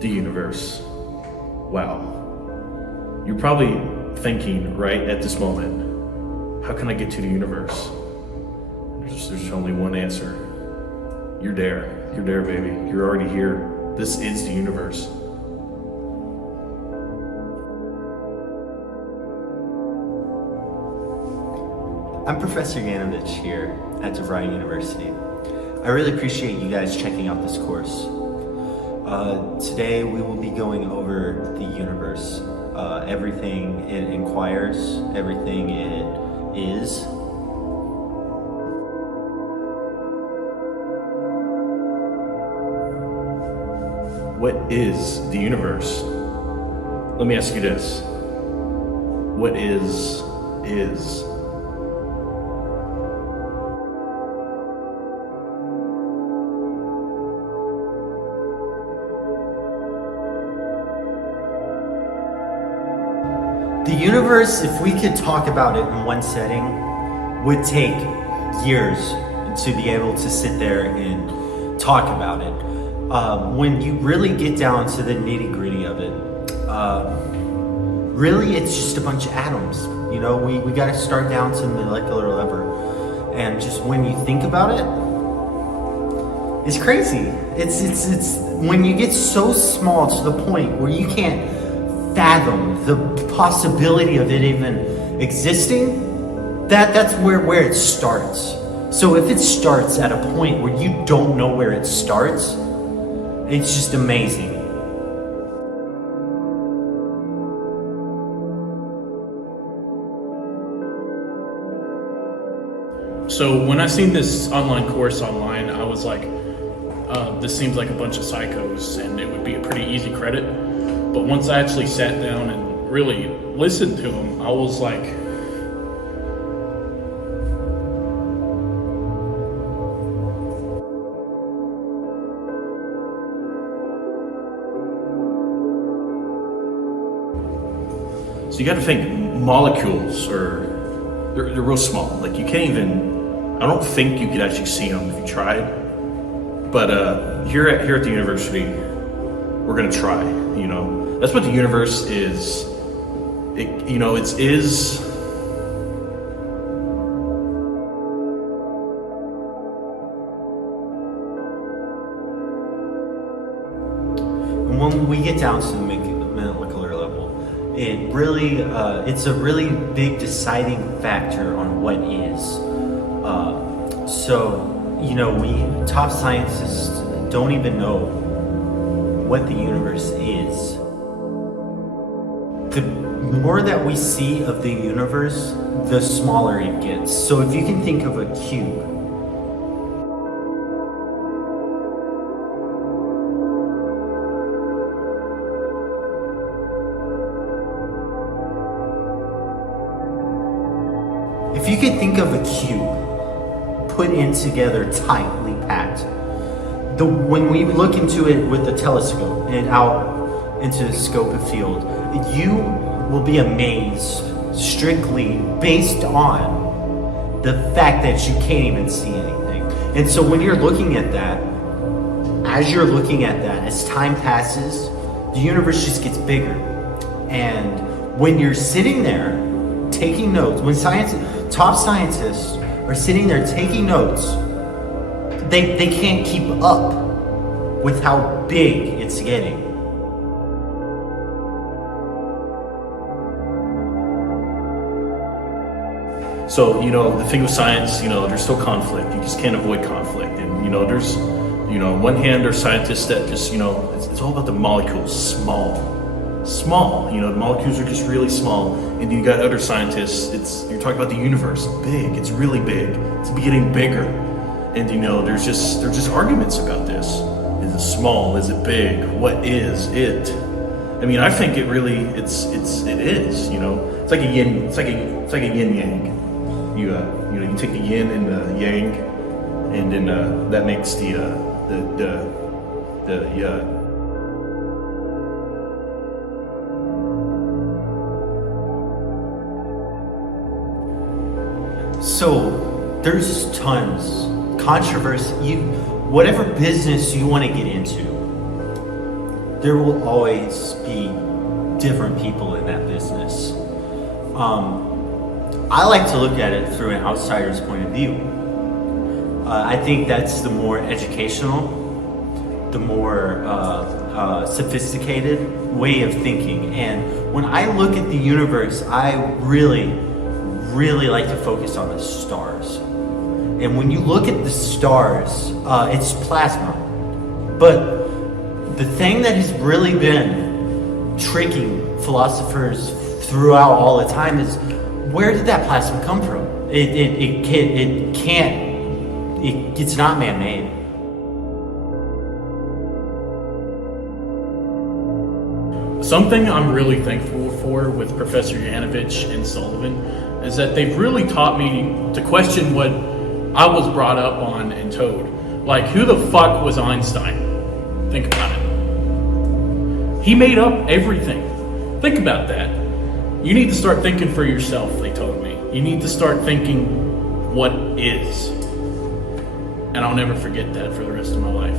The universe. Wow. You're probably thinking right at this moment, how can I get to the universe? There's only one answer. You're there. You're there, baby. You're already here. This is the universe. I'm Professor Yannavich here at DeVry University. I really appreciate you guys checking out this course. Today we will be going over the universe, everything it inquires, everything it is. What is the universe? Let me ask you this. What is? The universe, if we could talk about it in one setting, would take years to be able to sit there and talk about it. When you really get down to the nitty-gritty of it, really it's just a bunch of atoms. You know, we got to start down to the molecular level, and just when you think about it, it's crazy. It's when you get so small to the point where you can't fathom the possibility of it even existing, that's where it starts. So if it starts at a point where you don't know where it starts, it's just amazing. So when I seen this online course online, I was like, this seems like a bunch of psychos and it would be a pretty easy credit. But once I actually sat down and really listened to them, I was like, So you got to think molecules they're real small. Like you can't even, I don't think you could actually see them if you tried. But here at the university, we're gonna try. You know, that's what the universe is. It is. When we get down to the molecular level, it really it's a really big deciding factor on what is. So you know, we top scientists don't even know what the universe is. The more that we see of the universe, the smaller it gets. So if you can think of a cube, if you could think of a cube put in together, tightly packed, when we look into it with the telescope and out into the scope of field, you will be amazed strictly based on the fact that you can't even see anything. And so when you're looking at that, as time passes, the universe just gets bigger. And when you're sitting there taking notes, when top scientists are sitting there taking notes, they can't keep up with how big it's getting. So, the thing with science, there's still conflict. You just can't avoid conflict. And, there's, on one hand, there's scientists that just, it's all about the molecules, small. The molecules are just really small. And you got other scientists, you're talking about the universe, big, it's really big. It's getting bigger. And, there's just arguments about this. Is it small? Is it big? What is it? I mean, I think it really, it is, It's like a yin, it's like a yin yang. You take the yin and the yang, and then that makes the So there's tons controversy. Whatever business you want to get into, there will always be different people in that business. I like to look at it through an outsider's point of view. I think that's the more educational, the more sophisticated way of thinking. And when I look at the universe, I really like to focus on the stars. And when you look at the stars, it's plasma. But the thing that has really been tricking philosophers throughout all the time is, where did that plasma come from? It's not man-made. Something I'm really thankful for with Professor Yannavich and Sulyvahn is that they've really taught me to question what I was brought up on and told. Like, who the fuck was Einstein? Think about it. He made up everything. Think about that. You need to start thinking for yourself, they told me. You need to start thinking what is. And I'll never forget that for the rest of my life.